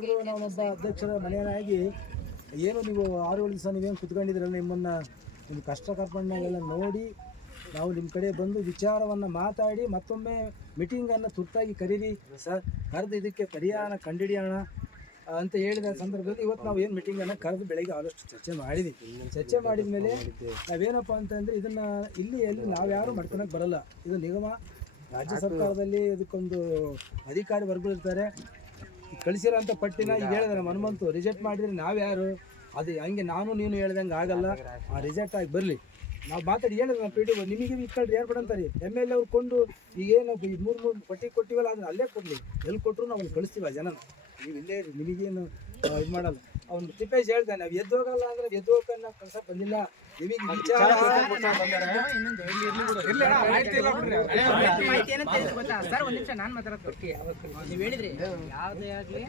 ನಾನೊಬ್ಬ ಅಧ್ಯಕ್ಷರ ಮನೆಯನ್ನಾಗಿ ಏನು ನೀವು ಆರು ಏಳು ದಿವಸ ನೀವೇನು ಕುತ್ಕೊಂಡಿದ್ರಲ್ಲ ನಿಮ್ಮನ್ನು, ನಿಮ್ಮ ಕಷ್ಟ ಕಾರ್ಪಣ್ಯಗಳೆಲ್ಲ ನೋಡಿ ನಾವು ನಿಮ್ಮ ಕಡೆ ಬಂದು ವಿಚಾರವನ್ನು ಮಾತಾಡಿ ಮತ್ತೊಮ್ಮೆ ಮೀಟಿಂಗನ್ನು ತುರ್ತಾಗಿ ಕರೀರಿ. ಸರ್, ಕರೆದು ಇದಕ್ಕೆ ಪರಿಹಾರ ಕಂಡಿಡಿಯೋಣ ಅಂತ ಹೇಳಿದ ಸಂದರ್ಭದಲ್ಲಿ ಇವತ್ತು ನಾವು ಏನು ಮೀಟಿಂಗನ್ನು ಕರೆದು ಬೆಳಗ್ಗೆ ಆದಷ್ಟು ಚರ್ಚೆ ಮಾಡಿದ್ವಿ. ಚರ್ಚೆ ಮಾಡಿದ ಮೇಲೆ ನಾವೇನಪ್ಪ ಅಂತಂದರೆ ಇದನ್ನು ಇಲ್ಲಿ ಎಲ್ಲಿ ನಾವ್ಯಾರು ಮಾಡ್ಕೊಳಕ್ಕೆ ಬರಲ್ಲ. ಇದು ನಿಗಮ, ರಾಜ್ಯ ಸರ್ಕಾರದಲ್ಲಿ ಇದಕ್ಕೊಂದು ಅಧಿಕಾರಿ ವರ್ಗಗಳಿರ್ತಾರೆ. ಕಳಿಸಿರೋಂಥ ಪಟ್ಟಿನ ಈಗ ಹೇಳಿದ್ರೆ ಹನುಮಂತು. ರಿಜೆಕ್ಟ್ ಮಾಡಿದ್ರೆ ನಾವ್ಯಾರು ಅದು ಹಂಗೆ ನಾನು ನೀನು ಹೇಳ್ದಂಗೆ ಆಗಲ್ಲ. ಆ ರಿಜೆಕ್ಟ್ ಆಗಿ ಬರಲಿ. ನಾವು ಮಾತಾಡಿ ಹೇಳಿದ್ರೆ ಪಿ ಡಿ ನಿಮಗೆ ಇಟ್ಕೊಳ್ರಿ ಏನು ರೀ ಎಂ ಎಲ್ ಎ ಅವ್ರು ಕೊಂಡು ಈಗೇನು ಈ ಮೂರು ಮೂರು ಪಟ್ಟಿ ಕೊಟ್ಟಿವಲ್ಲ ಅದನ್ನ ಅಲ್ಲೇ ಕೊಡಲಿ. ಎಲ್ಲಿ ಕೊಟ್ಟರು ನಾವು ಕಳಿಸ್ತೀವಿ ಆ ಜನನ? ನೀವು ಇಲ್ಲೇ ನಿಮಗೇನು ಇದು ಮಾಡಲ್ಲ. ಅವ್ನು ತಿಪ್ಪೇಶ್ ಹೇಳ್ತಾನೆ ನಾವು ಎದ್ದು ಹೋಗಲ್ಲ ಅಂದ್ರೆ ಎದ್ದು ಹೋಗಕ್ಕೆ ಕೆಲಸ ಬಂದಿಲ್ಲ. ನಿಮಗೆ ವಿಚಾರ ಮಾಹಿತಿ ಏನಂತ ಗೊತ್ತಾ? ಸರ್ ಒಂದ್ ನಿಮಿಷ ನಾನ್ ಮಾತಾಡೋದು. ನೀವು ಹೇಳಿದ್ರಿ ಯಾವ್ದೇ ಆಗ್ಲಿ